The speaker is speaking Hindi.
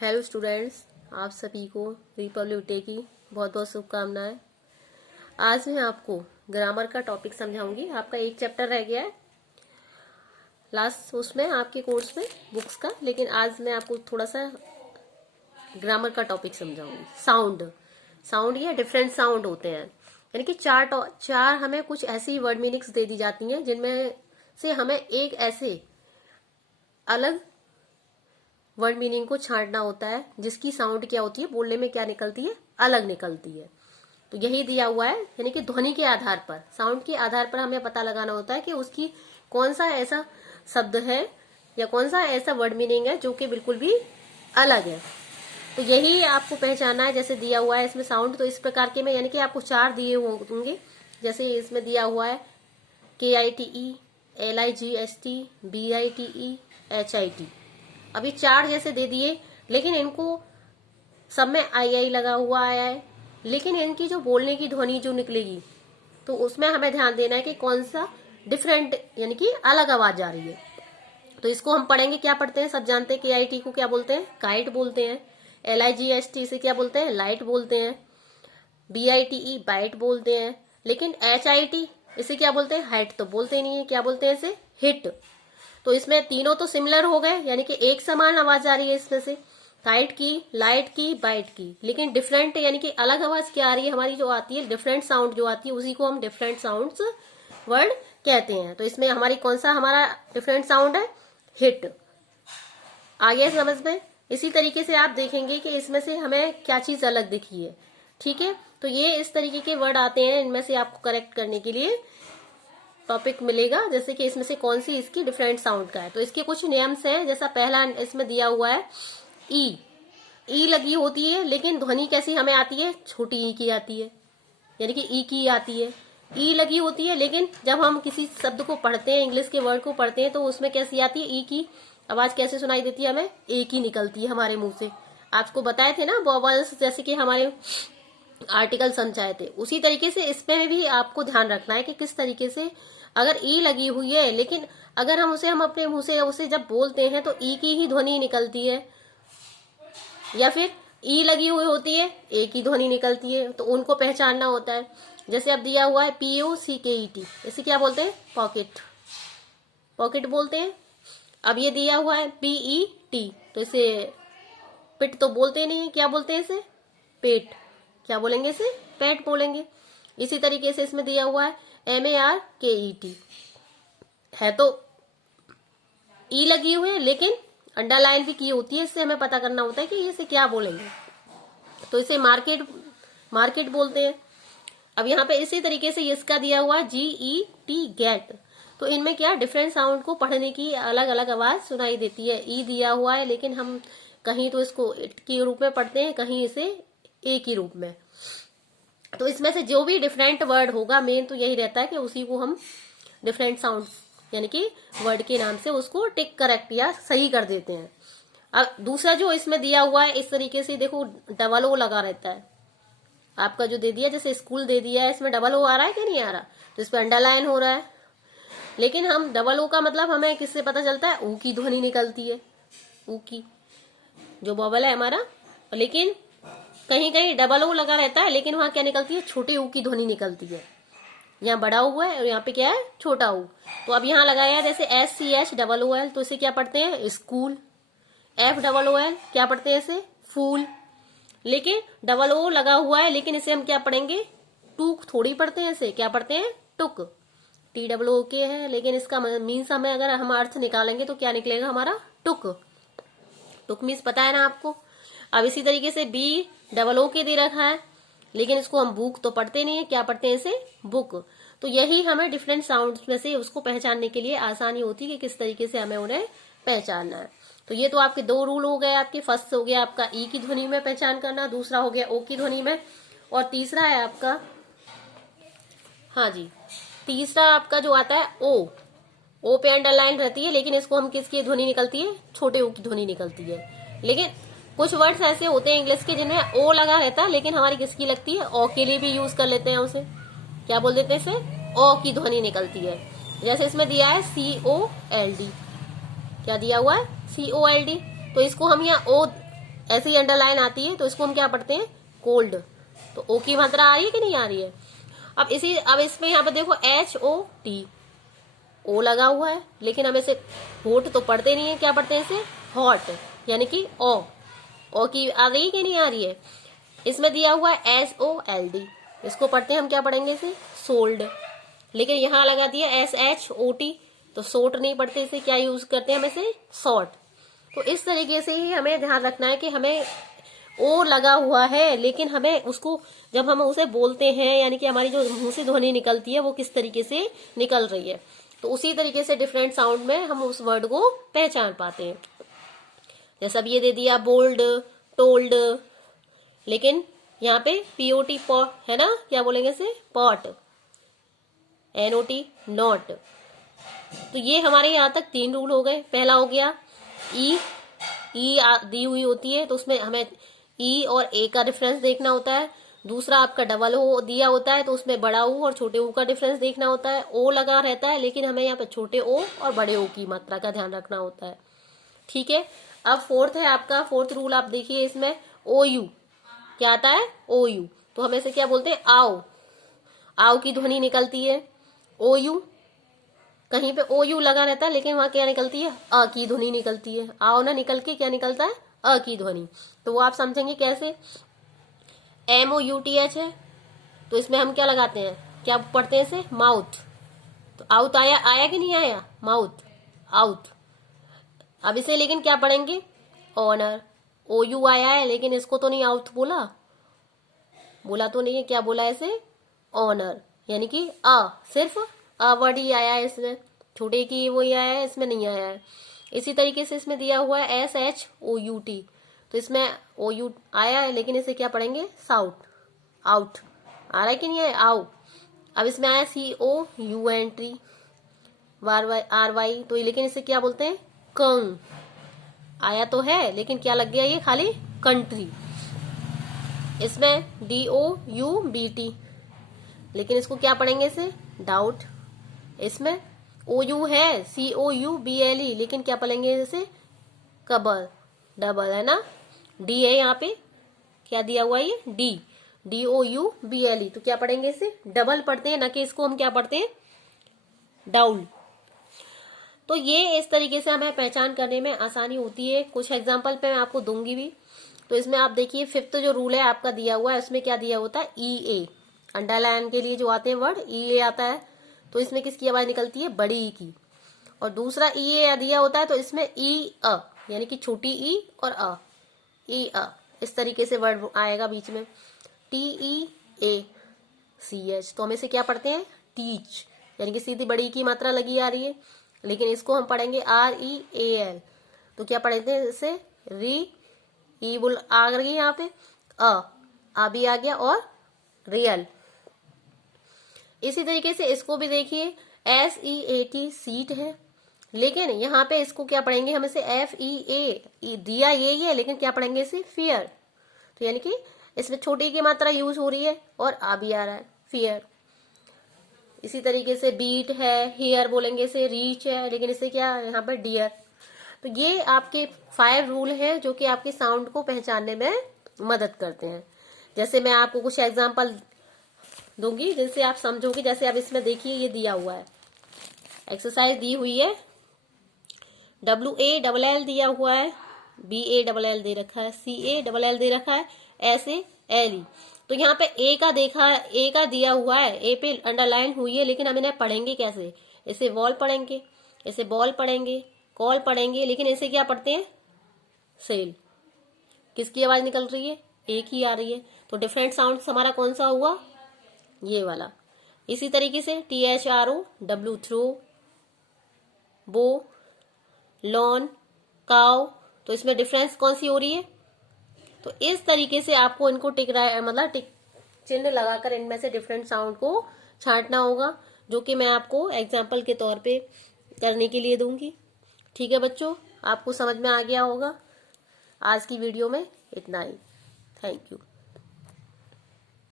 हेलो स्टूडेंट्स, आप सभी को रिपब्लिक डे की बहुत बहुत शुभकामनाएं। आज मैं आपको ग्रामर का टॉपिक समझाऊंगी। आपका एक चैप्टर रह गया है लास्ट उसमें आपके कोर्स में बुक्स का, लेकिन आज मैं आपको थोड़ा सा ग्रामर का टॉपिक समझाऊंगी। साउंड या डिफरेंट साउंड होते हैं, यानी कि चार हमें कुछ ऐसी वर्ड मीनिंग्स दे दी जाती हैं जिनमें से हमें एक ऐसे अलग वर्ड मीनिंग को छांटना होता है जिसकी साउंड क्या होती है, बोलने में क्या निकलती है, अलग निकलती है। तो यही दिया हुआ है, यानी कि ध्वनि के आधार पर, साउंड के आधार पर हमें पता लगाना होता है कि उसकी कौन सा ऐसा शब्द है या कौन सा ऐसा वर्ड मीनिंग है जो कि बिल्कुल भी अलग है। तो यही आपको पहचाना है। जैसे दिया हुआ है इसमें साउंड, तो इस प्रकार के में यानी कि आपको चार दिए होंगे। जैसे इसमें दिया हुआ है KITE, LIGST, BITE, HIT। अभी चार जैसे दे दिए, लेकिन इनको सब में आई लगा हुआ आया है, लेकिन इनकी जो बोलने की ध्वनि जो निकलेगी तो उसमें हमें ध्यान देना है कि कौन सा डिफरेंट यानी कि अलग आवाज आ रही है। तो इसको हम पढ़ेंगे। क्या पढ़ते हैं, सब जानते हैं। KIT को क्या बोलते हैं, काइट बोलते हैं। LIGST से क्या बोलते हैं, लाइट बोलते हैं। BITE बाइट बोलते हैं। लेकिन HIT इसे क्या बोलते हैं, हाइट तो बोलते नहीं है, क्या बोलते हैं इसे, हिट। तो इसमें तीनों तो सिमिलर हो गए, यानी कि एक समान आवाज आ रही है इसमें से, काइट की, लाइट की, बाइट की। लेकिन डिफरेंट यानी कि अलग आवाज क्या आ रही है हमारी, जो आती है डिफरेंट साउंड जो आती है, उसी को हम डिफरेंट साउंड्स वर्ड कहते हैं। तो इसमें हमारी कौन सा हमारा डिफरेंट साउंड है, हिट। आ गया समझ में। इसी तरीके से आप देखेंगे कि इसमें से हमें क्या चीज अलग दिखी है। ठीक है, तो ये इस तरीके के वर्ड आते हैं, इनमें से आपको करेक्ट करने के लिए टॉपिक मिलेगा। जैसे कि इसमें से कौन सी इसकी डिफरेंट साउंड का है। तो इसके कुछ नियम्स हैं। जैसा पहला इसमें दिया हुआ है ई लगी होती है, लेकिन ध्वनि कैसी हमें आती है, छोटी ई की आती है, यानी कि ई की आती है। ई लगी होती है, लेकिन जब हम किसी शब्द को पढ़ते हैं, इंग्लिश के वर्ड को पढ़ते हैं, तो उसमें कैसी आती है, ई की आवाज कैसे सुनाई देती है, हमें ए की निकलती है हमारे मुंह से। आपको बताए थे ना वॉवल्स, जैसे कि हमारे आर्टिकल समझाए थे, उसी तरीके से इसमें भी आपको ध्यान रखना है कि किस तरीके से अगर ई लगी हुई है, लेकिन अगर हम अपने मुंह से उसे जब बोलते हैं तो ई की ही ध्वनि निकलती है, या फिर ई लगी हुई होती है, ए की ध्वनि निकलती है, तो उनको पहचानना होता है। जैसे अब दिया हुआ है POCKET, इसे क्या बोलते हैं, पॉकेट, पॉकेट बोलते हैं। अब ये दिया हुआ है PET, तो इसे पिट तो बोलते नहीं, क्या बोलते हैं इसे, पेट। क्या बोलेंगे इसे, पेट बोलेंगे। इसी तरीके से इसमें दिया हुआ है MARKET, है तो ई लगी हुई है, लेकिन अंडरलाइन भी की होती है, इससे हमें पता करना होता है कि इसे क्या बोलेंगे। तो इसे मार्केट बोलते हैं। अब यहाँ पे इसी तरीके से इसका दिया हुआ है GET, गेट। तो इनमें क्या डिफरेंट साउंड को पढ़ने की अलग अलग आवाज सुनाई देती है। ई दिया हुआ है, लेकिन हम कहीं तो इसको इट के रूप में पढ़ते हैं, कहीं इसे ए के रूप में। तो इसमें से जो भी डिफरेंट वर्ड होगा, मेन तो यही रहता है कि उसी को हम डिफरेंट साउंड यानी कि वर्ड के नाम से उसको टिक करेक्ट या सही कर देते हैं। अब दूसरा जो इसमें दिया हुआ है, इस तरीके से देखो डबल ओ लगा रहता है। आपका जो दे दिया, जैसे स्कूल दे दिया है, इसमें डबल ओ आ रहा है कि नहीं आ रहा, तो इस पर अंडरलाइन हो रहा है। लेकिन हम डबल ओ का मतलब हमें किससे पता चलता है, ऊ की ध्वनि निकलती है, ऊ की जो बॉबल है हमारा। लेकिन कहीं कहीं डबल ओ लगा रहता है, लेकिन वहां क्या निकलती है, छोटे ऊ की ध्वनि निकलती है। यहाँ बड़ा हुआ है और यहाँ पे क्या है, छोटा ऊ। तो अब यहाँ लगाया है जैसे SCHOOL, तो इसे क्या पढ़ते हैं, स्कूल। FOOL क्या पढ़ते हैं इसे, फूल। लेकिन डबल ओ लगा हुआ है, लेकिन इसे हम क्या पढ़ेंगे, टूक थोड़ी पढ़ते हैं, इसे क्या पढ़ते हैं, टुक। TOOK है, लेकिन इसका मीन्स हमें अगर हम अर्थ निकालेंगे तो क्या निकलेगा हमारा, टुक। टुक मीन्स पता है ना आपको। अब इसी तरीके से BOO के दे रखा है, लेकिन इसको हम बुक तो पढ़ते नहीं है, क्या पढ़ते हैं इसे, बुक। तो यही हमें डिफरेंट साउंड्स में से उसको पहचानने के लिए आसानी होती है कि किस तरीके से हमें उन्हें पहचानना है। तो ये तो आपके दो रूल हो गए आपके। फर्स्ट हो गया आपका ई की ध्वनि में पहचान करना, दूसरा हो गया ओ की ध्वनि में, और तीसरा है आपका, हाँ जी, तीसरा आपका जो आता है ओ पे अंडरलाइन रहती है, लेकिन इसको हम किसकी ध्वनि निकलती है, छोटे ओ की ध्वनि निकलती है। लेकिन कुछ वर्ड्स ऐसे होते हैं इंग्लिश के जिनमें ओ लगा रहता है, लेकिन हमारी किसकी लगती है, ओ के लिए भी यूज कर लेते हैं उसे, क्या बोल देते हैं इसे, ओ की ध्वनि निकलती है। जैसे इसमें दिया है COLD, क्या दिया हुआ है, COLD, तो इसको हम यहाँ ऐसी अंडरलाइन आती है तो इसको हम क्या पढ़ते हैं, कोल्ड। तो ओ की मात्रा आ रही है कि नहीं आ रही है। अब इसमें यहाँ पर देखो HOT, ओ लगा हुआ है, लेकिन हम इसे होट तो पढ़ते नहीं है, क्या पढ़ते हैं इसे, हॉट, यानी कि ओ की आ रही है कि नहीं आ रही है। इसमें दिया हुआ है SOLD, इसको पढ़ते हैं हम, क्या पढ़ेंगे इसे, सोल्ड। लेकिन यहाँ लगा दिया SHOT, तो सोट नहीं पढ़ते, इसे क्या यूज करते हैं हम, इसे शॉर्ट। तो इस तरीके से ही हमें ध्यान रखना है कि हमें ओ लगा हुआ है, लेकिन हमें उसको जब हम उसे बोलते हैं, यानी कि हमारी जो मुंह से ध्वनि निकलती है वो किस तरीके से निकल रही है, तो उसी तरीके से डिफरेंट साउंड में हम उस वर्ड को पहचान पाते हैं। जैसा अब ये दे दिया बोल्ड, टोल्ड, लेकिन यहाँ पे POT पॉट है ना, क्या बोलेंगे इसे, पॉट, NOT नॉट। तो ये हमारे यहाँ तक 3 रूल हो गए। पहला हो गया ई दी हुई होती है तो उसमें हमें ई और ए का डिफरेंस देखना होता है। दूसरा आपका डबल ओ दिया होता है तो उसमें बड़ा ओ और छोटे ओ का डिफरेंस देखना होता है। ओ लगा रहता है लेकिन हमें यहाँ पे छोटे ओ और बड़े ओ की मात्रा का ध्यान रखना होता है। ठीक है, अब फोर्थ है आपका, फोर्थ रूल आप देखिए इसमें OU क्या आता है, OU, तो हम इसे क्या बोलते हैं, आओ। आओ की ध्वनि निकलती है OU, कहीं पे OU लगा रहता है लेकिन वहां क्या निकलती है, अ की ध्वनि निकलती है। आओ ना निकल के क्या निकलता है, अ की ध्वनि। तो वो आप समझेंगे कैसे। MOUTH है तो इसमें हम क्या लगाते हैं, क्या पढ़ते हैं इसे, माउथ। तो आउट आया कि नहीं आया, माउथ, आउट। अब इसे लेकिन क्या पढ़ेंगे, ऑनर। OU आया है लेकिन इसको तो नहीं आउट बोला तो नहीं है, क्या बोला है इसे, ऑनर, यानी कि सिर्फ वर्ड ही आया है इसमें, छोटे की वो ही आया है, इसमें नहीं आया है। इसी तरीके से इसमें दिया हुआ है SHOUT, तो इसमें OU आया है लेकिन इसे क्या पढ़ेंगे, साउट, आउट। आ रहा है कि नहीं है, आओ। अब इसमें आया COUNT RY, तो लेकिन इसे क्या बोलते हैं, कंग। आया तो है लेकिन क्या लग गया, ये खाली कंट्री। इसमें DOUBT, लेकिन इसको क्या पढ़ेंगे इसे, डाउट। इसमें OU है COUBLE, लेकिन क्या पढ़ेंगे इसे, कबर, डबल है ना, D है यहाँ पे, क्या दिया हुआ है ये, DOUBLE, तो क्या पढ़ेंगे इसे, डबल पढ़ते हैं, ना कि इसको हम क्या पढ़ते हैं, डाउल। तो ये इस तरीके से हमें पहचान करने में आसानी होती है। कुछ एग्जाम्पल पे मैं आपको दूंगी भी। तो इसमें आप देखिए फिफ्थ जो रूल है आपका दिया हुआ है, उसमें क्या दिया होता है, EA, अंडरलाइन के लिए जो आते हैं वर्ड EA आता है, तो इसमें किसकी आवाज निकलती है, बड़ी ई की। और दूसरा EA दिया होता है तो इसमें अ, यानी कि छोटी ई और अ, इस तरीके से वर्ड आएगा बीच में। TEACH, तो हम इसे क्या पढ़ते हैं, टीच, यानी कि सीधी बड़ी की मात्रा लगी आ रही है, लेकिन इसको हम पढ़ेंगे REAL, तो क्या पढ़ते हैं इसे, ई बुल आ गई यहाँ पे, आ भी आ गया, और रियल। इसी तरीके से इसको भी देखिए SEAT, सीट है, लेकिन यहाँ पे इसको क्या पढ़ेंगे हम, इसे FEA दिया ये है, लेकिन क्या पढ़ेंगे इसे, फियर। तो यानी कि इसमें छोटी की मात्रा यूज हो रही है और आ भी आ रहा है, फियर। इसी तरीके से बीट है, हेयर बोलेंगे इसे, रीच है, लेकिन इसे क्या यहाँ पर डियर। तो ये आपके 5 रूल हैं जो कि आपके साउंड को पहचानने में मदद करते हैं। जैसे मैं आपको कुछ एग्जांपल दूंगी जिससे आप समझोगे। जैसे अब इसमें देखिए ये दिया हुआ है, एक्सरसाइज दी हुई है, WALL दिया हुआ है, BALL दे रखा है, CALL दे रखा है, SALE। तो यहाँ पे ए का दिया हुआ है, ए पे अंडरलाइन हुई है, लेकिन हम इन्हें पढ़ेंगे कैसे, इसे वॉल पढ़ेंगे, इसे बॉल पढ़ेंगे, कॉल पढ़ेंगे, लेकिन इसे क्या पढ़ते हैं, सेल। किसकी आवाज निकल रही है, एक ही आ रही है। तो डिफरेंट साउंड हमारा कौन सा हुआ, ये वाला। इसी तरीके से THROW, थ्रो, बो, लॉन, काउ, तो इसमें डिफरेंस कौन सी हो रही है। तो इस तरीके से आपको इनको टिक चिन्ह लगाकर इनमें से डिफरेंट साउंड को छांटना होगा, जो कि मैं आपको एग्जाम्पल के तौर पे करने के लिए दूंगी। ठीक है बच्चों, आपको समझ में आ गया होगा। आज की वीडियो में इतना ही। Thank you.